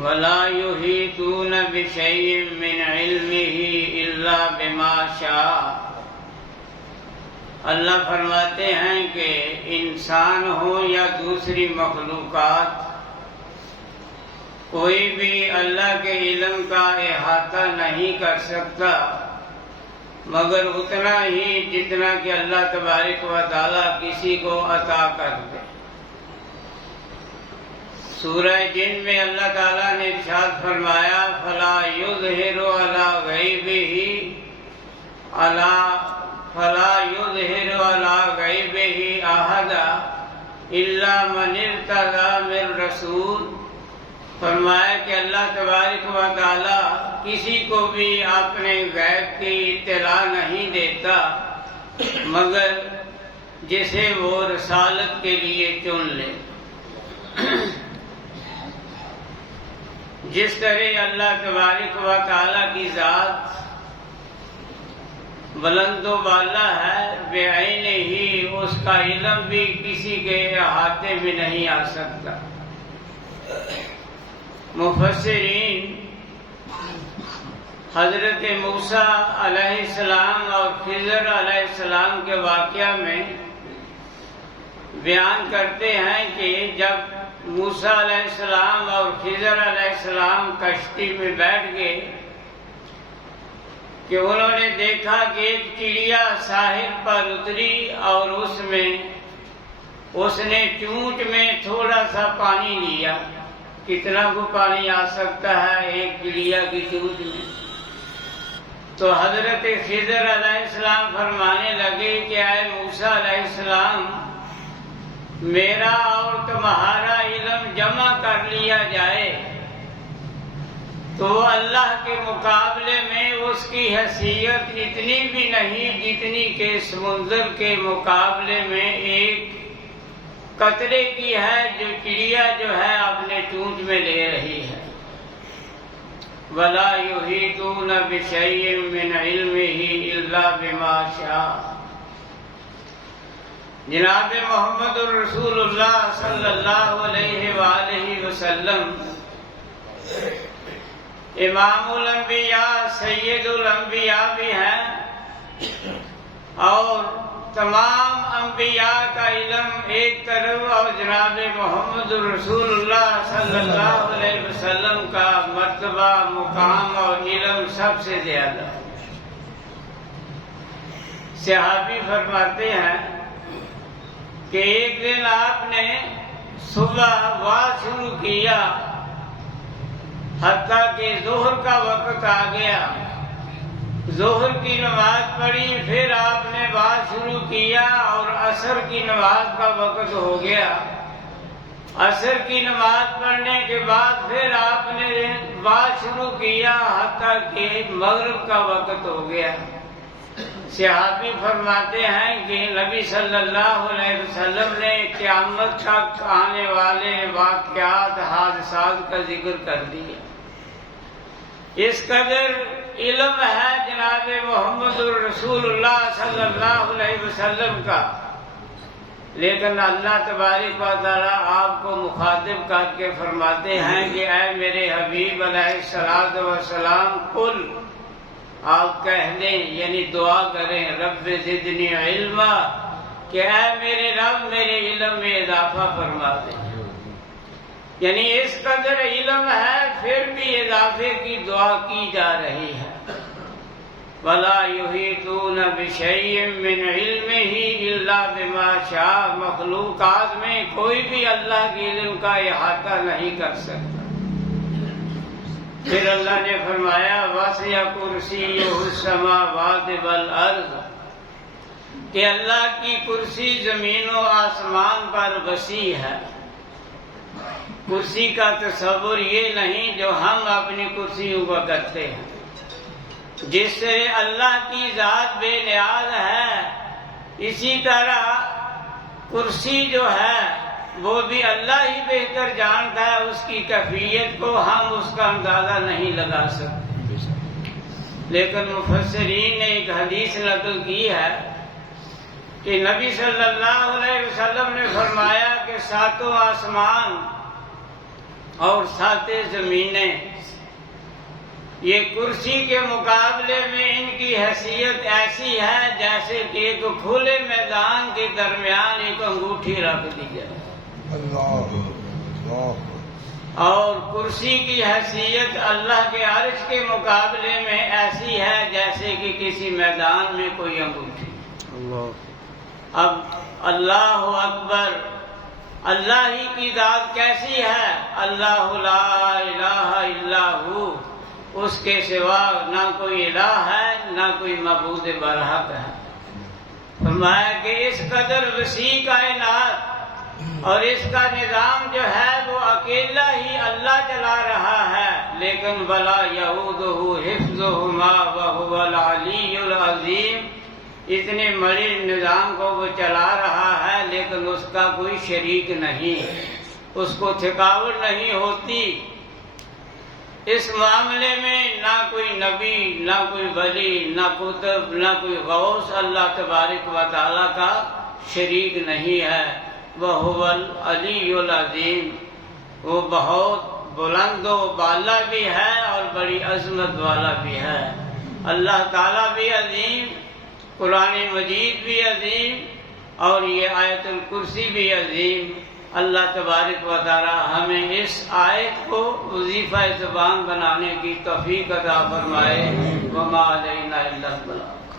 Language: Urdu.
ولا يحيطون بشيء من علمه الا بما شاء۔ اللہ فرماتے ہیں کہ انسان ہو یا دوسری مخلوقات، کوئی بھی اللہ کے علم کا احاطہ نہیں کر سکتا مگر اتنا ہی جتنا کہ اللہ تبارک و تعالی کسی کو عطا کر دے۔ سورہ جن میں اللہ تعالیٰ نے ارشاد فرمایا فَلَا يُظْهِرُ عَلَى غَيْبِهِ أَحَدًا إِلَّا مَنِ ارْتَضَىٰ مِن رَّسُولٍ۔ فرمایا کہ اللہ تبارک و تعالیٰ کسی کو بھی اپنے غیب کی اطلاع نہیں دیتا مگر جسے وہ رسالت کے لیے چن لے۔ جس طرح اللہ تبارک و تعالیٰ کی ذات بلند و بالا ہے، بعین ہی اس کا علم بھی کسی کے احاطے میں نہیں آ سکتا۔ مفسرین حضرت موسیٰ علیہ السلام اور خضر علیہ السلام کے واقعہ میں بیان کرتے ہیں کہ جب موسیٰ علیہ السلام اور خضر علیہ السلام کشتی میں بیٹھ گئے کہ انہوں نے دیکھا کہ ایک چڑیا ساحل پر اتری اور اس نے چونچ میں تھوڑا سا پانی لیا۔ کتنا کو پانی آ سکتا ہے ایک چڑیا کی چونچ میں؟ تو حضرت خضر علیہ السلام فرمانے لگے کہ اے موسیٰ علیہ السلام، میرا اور تمہارا علم جمع کر لیا جائے تو اللہ کے مقابلے میں اس کی حیثیت اتنی بھی نہیں جتنی کہ سمندر کے مقابلے میں ایک قطرے کی ہے جو چڑیا جو ہے اپنے چونچ میں لے رہی ہے۔ وَلَا يُحِيطُونَ بِشَيْءٍ مِّنْ عِلْمِهِ إِلَّا بِمَا شَاءَ۔ جناب محمد الرسول اللہ صلی اللہ علیہ وآلہ وسلم امام الانبیاء سید الانبیاء بھی ہیں اور تمام انبیاء کا علم ایک طرف اور جناب محمد الرسول اللہ صلی اللہ علیہ وسلم کا مرتبہ مقام اور علم سب سے زیادہ۔ صحابی فرماتے ہیں کہ ایک دن آپ نے صبح واز شروع کیا حتیٰ کہ ظہر کا وقت آ گیا، ظہر کی نماز پڑھی، پھر آپ نے واز شروع کیا اور عصر کی نماز کا وقت ہو گیا۔ عصر کی نماز پڑھنے کے بعد پھر آپ نے واز شروع کیا حتیٰ کہ مغرب کا وقت ہو گیا۔ صحابی فرماتے ہیں کہ نبی صلی اللہ علیہ وسلم نے قیامت تک آنے والے واقعات حادثات کا ذکر کر دیا۔ اس قدر علم ہے جناب محمد الرسول اللہ صلی اللہ علیہ وسلم کا، لیکن اللہ تبارک و تعالیٰ آپ کو مخاطب کر کے فرماتے ہیں کہ اے میرے حبیب علیہ السلام قل، آپ کہہ دیں یعنی دعا کریں رب زدنی علما کہ اے میرے رب میرے علم میں اضافہ فرما دیں۔ یعنی اس قدر علم ہے پھر بھی اضافے کی دعا کی جا رہی ہے۔ وَلَا يُحِيطُونَ بِشَيْءٍ مِّنْ عِلْمِهِ إِلَّا بِمَا شَاءَ۔ مخلوقات میں کوئی بھی اللہ کے علم کا احاطہ نہیں کر سکتا۔ پھر اللہ نے فرمایا وَسِعَ كُرْسِيُّهُ السَّمَاوَاتِ وَالْأَرْضَ کہ اللہ کی کرسی زمین و آسمان پر وسیع ہے۔ کرسی کا تصور یہ نہیں جو ہم اپنی کرسیوں کو کرتے ہیں۔ جس سے اللہ کی ذات بے نیاز ہے، اسی طرح کرسی جو ہے وہ بھی اللہ ہی بہتر جانتا ہے، اس کی کیفیت کو ہم اس کا اندازہ نہیں لگا سکتے۔ لیکن مفسرین نے ایک حدیث نقل کی ہے کہ نبی صلی اللہ علیہ وسلم نے فرمایا کہ ساتوں آسمان اور 7 زمینیں، یہ کرسی کے مقابلے میں ان کی حیثیت ایسی ہے جیسے کہ ایک کھلے میدان کے درمیان ایک انگوٹھی رکھ دی جائے۔ اور کرسی کی حیثیت اللہ کے عرش کے مقابلے میں ایسی ہے جیسے کہ کسی میدان میں کوئی انگوٹھی۔ اب اللہ اکبر، اللہ ہی کی ذات کیسی ہے؟ اللہ لا الہ الا ہو، اس کے سوا نہ کوئی الہ ہے نہ کوئی معبود برحق ہے۔ فرمایا کہ اس قدر وسیع کائنات اور اس کا نظام جو ہے وہ اکیلا ہی اللہ چلا رہا ہے، لیکن ولا یعودہ حفظہما وہو العلی العظیم، اتنے بڑے نظام کو وہ چلا رہا ہے لیکن اس کا کوئی شریک نہیں، اس کو تھکاوٹ نہیں ہوتی۔ اس معاملے میں نہ کوئی نبی، نہ کوئی ولی، نہ قطب، نہ کوئی غوث اللہ تبارک و تعالیٰ کا شریک نہیں ہے۔ وَهُوَ الْعَلِيُّ الْعَظِيمُ، وہ بہت بلند و بالا بھی ہے اور بڑی عظمت والا بھی ہے۔ اللہ تعالیٰ بھی عظیم، قرآن مجید بھی عظیم، اور یہ آیت الکرسی بھی عظیم۔ اللہ تبارک و تعالی ہمیں اس آیت کو وظیفہ زبان بنانے کی توفیق عطا فرمائے۔ وما علینا الا البلاغ۔